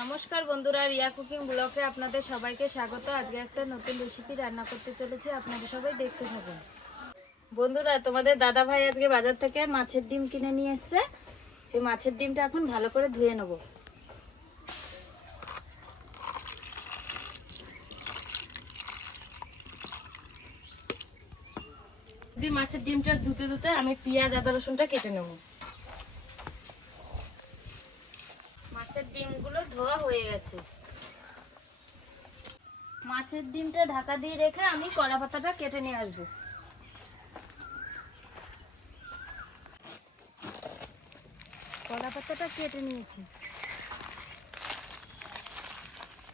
নমস্কার বন্ধুরা, রিয়া কুকিং ব্লগে আপনাদের সবাইকে স্বাগত। আজকে একটা নতুন রেসিপি রান্না করতে চলেছি, আপনারা সবাই দেখতে থাকুন। বন্ধুরা, তোমাদের দাদা ভাই আজকে বাজার থেকে মাছের ডিম কিনে নিয়ে এসছে। সেই মাছের ডিমটা এখন ভালো করে ধুয়ে নেব। মাছের ডিমটা ধুতে ধুতে আমি পেঁয়াজ আদা রসুনটা কেটে নেব। মাছের ডিমগুলো ধোয়া হয়ে গেছে। মাছের ডিমটা ঢাকা দিয়ে রেখে আমি কলা পাতাটা কেটে নিয়ে আসবো। কলা পাতাটা কেটে নিয়েছি।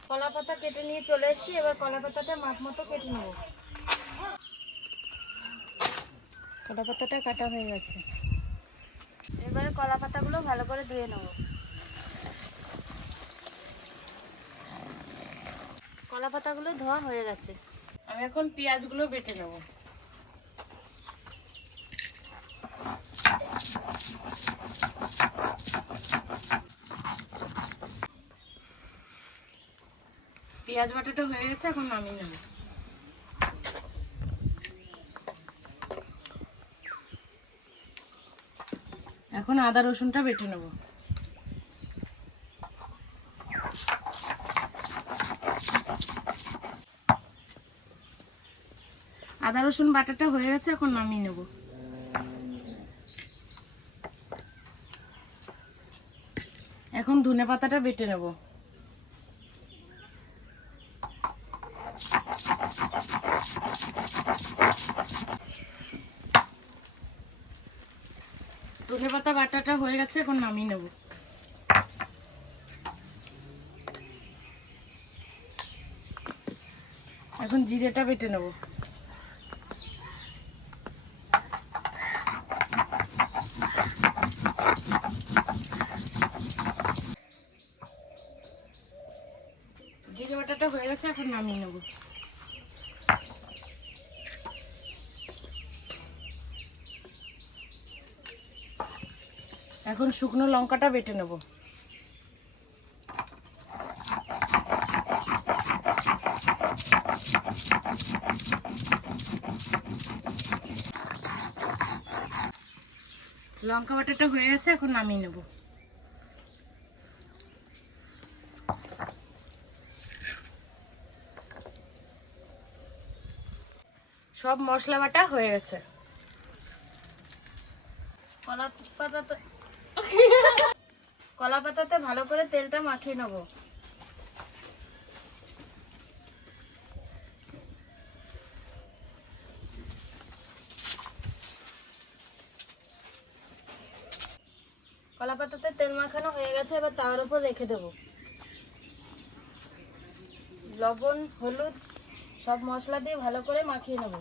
কলা পাতা কেটে নিয়ে চলে এসেছি। এবার কলা পাতাটা মাপ মতো কেটে নেব। কলা পাতাটা কাটা হয়ে গেছে। এবারে কলা পাতাগুলো ভালো করে ধুয়ে নেব। কলা পাতাগুলো ধোয়া হয়ে গেছে। আমি এখন পেঁয়াজগুলো বেটে নেব। পেঁয়াজ বাটাটা হয়ে গেছে, এখন নামিয়ে নেব। এখন আদা রসুনটা বেটে নেব। আদা রসুন বাটাটা হয়ে গেছে, এখন নামিয়ে নেব। এখন ধনে পাতাটা বেটে নেব। ধনে পাতা বাটাটা হয়ে গেছে, এখন নামিয়ে নেব। এখন জিরেটা বেটে নেব। জিরে বাটাটা হয়ে গেছে, এখন নামিয়ে নেব। এখন শুকনো লঙ্কাটা বেটে নেব। লঙ্কা বাটাটা হয়ে গেছে, এখন নামিয়ে নেব। সব মশলা বাটা হয়ে গেছে। কলা পাতাতে ভালো করে তেলটা মাখিয়ে নেব। কলা পাতাতে তেল মাখানো হয়ে গেছে। এবার তাওয়ার উপর রেখে দেব। লবণ হলুদ সব মশলা দিয়ে ভালো করে মাখিয়ে নেব।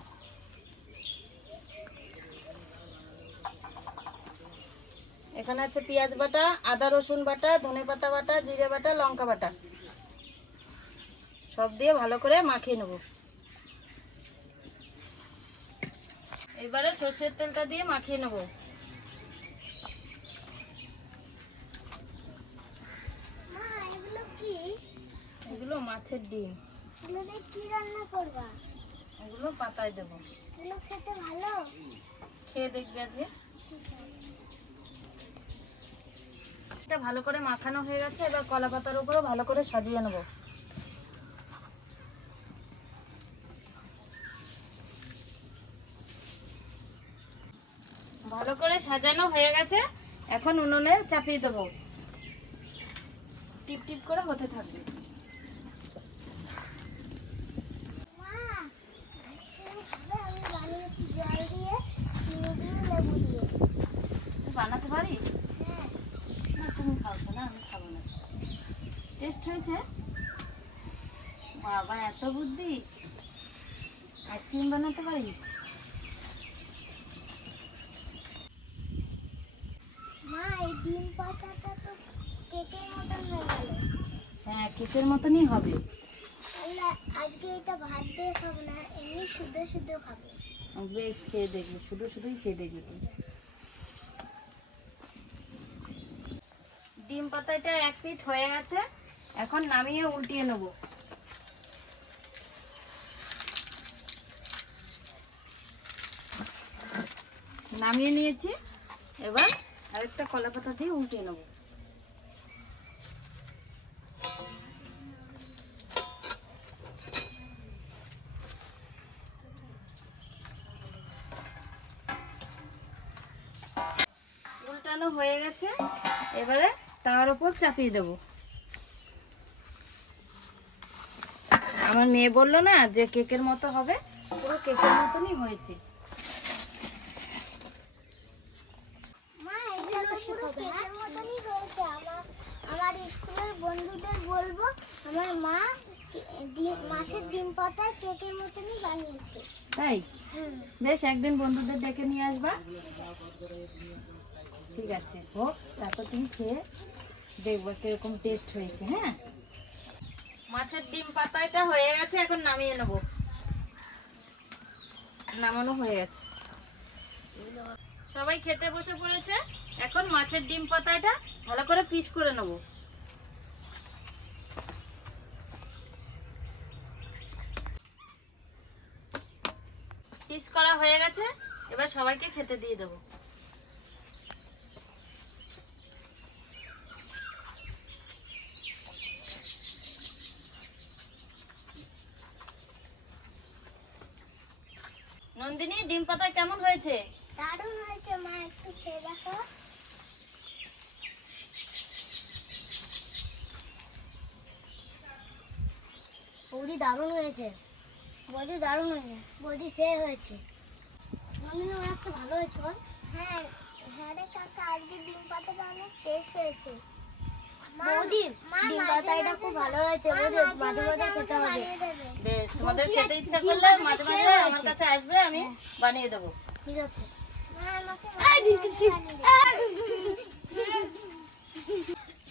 এখানে আছে পেঁয়াজ বাটা, আদা রসুন বাটা, ধনেপাতা বাটা, জিরে বাটা, লঙ্কা বাটা, সব দিয়ে ভালো করে মাখিয়ে নেব। এবারে সর্ষের তেলটা দিয়ে মাখিয়ে নেব। এগুলো মাছের ডিম। কি রান্না করবা? এগুলো পাতায় দেবো। এগুলো খেতে ভালো? খেয়ে দেখবে আজকে। এটা ভালো করে মাখানো হয়ে গেছে। এবার কলা পাতার উপরও ভালো করে সাজিয়ে নেব। ভালো করে সাজানো হয়ে গেছে। এখন উনুনে চাপিয়ে দেবো। টিপ টিপ করে হতে থাকবে। মা, আমি বানিয়েছি জল দিয়ে, চিনি দিয়ে, লেবু দিয়ে। তুই বানাতে পারিস? হ্যাঁ। না, তুমি খাও না, আমি খাবো না। টেস্ট হয়েছে? বাবা, এত বুদ্ধি! আইসক্রিম বানাতে পারিস? মা, এই ডিম পাতাটা তো কেকের মতন হয়ে গেল। হ্যাঁ, কেকের মতনই হবে। তাহলে আজকে এটা ভাত দিয়ে খাবো না, এমনি শুদ্ধ শুদ্ধ খাবো। বেশ, খেয়ে দেখবি, শুধুই খেয়ে দেখবি তুই। ডিম পাতাটা 1 পিঠ হয়ে গেছে। এখন নামিয়ে উল্টিয়ে নেব। নামিয়ে নিয়েছি, এবার আরেকটা কলা পাতা দিয়ে উল্টিয়ে নেব। উল্টানো হয়ে গেছে, এবারে তার উপর চাপিয়ে দেব। আমার মেয়ে বললো না যে কেকের মতো হবে, পুরো কেকের মতনই হয়েছে। মা এগুলো পুরো কেকের মতনই হয়েছে। আমার স্কুলের বন্ধুদের বলবো আমার মা মাছের ডিম পাতায় কেকের মতনই বানিয়েছে। তাই? হুম। বেশ, একদিন বন্ধুদের ডেকে নিয়ে আসবা। ঠিক আছে, হোক, তারপর তুমি খেয়ে দেখবো কিরকম টেস্ট হয়েছে। হ্যাঁ, মাছের ডিম পাতাটা হয়ে গেছে, এখন নামিয়ে নেব। নামানো হয়ে গেছে, সবাই খেতে বসে পড়েছে। এখন মাছের ডিম পাতাটা ভালো করে পিস করে নেব। পিস করা হয়ে গেছে, এবার সবাইকে খেতে দিয়ে দেবো। নন্দিনী, ডিম পাতা কেমন হয়েছে? দারুণ হয়েছে মা, একটু খেয়ে দেখো। বৌদি দারুণ হয়েছে। বৌদি দারুণ হয়েছে। বৌদি সে হয়েছে। নন্দিনী অনেকটা ভালো হয়েছে বল। হ্যাঁ হ্যাঁ রে কাকা, আজকে ডিম পাতাটা অনেক টেস্ট হয়েছে। বৌদি ডিম পাতাটা খুব ভালো হয়েছে। বৌদি মাঝে মাঝে খেতে হবে। বেশ, তোমাদের খেতে ইচ্ছা করলে মাঝে মাঝে আমার কাছে আসবে, আমি বানিয়ে দেবো। ঠিক আছে।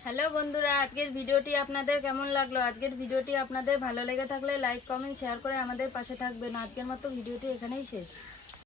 হ্যালো বন্ধুরা, আজকের ভিডিওটি আপনাদের কেমন লাগলো? আজকের ভিডিওটি আপনাদের ভালো লেগে থাকলে লাইক, কমেন্ট, শেয়ার করে আমাদের পাশে থাকবেন। আজকের মতো ভিডিওটি এখানেই শেষ।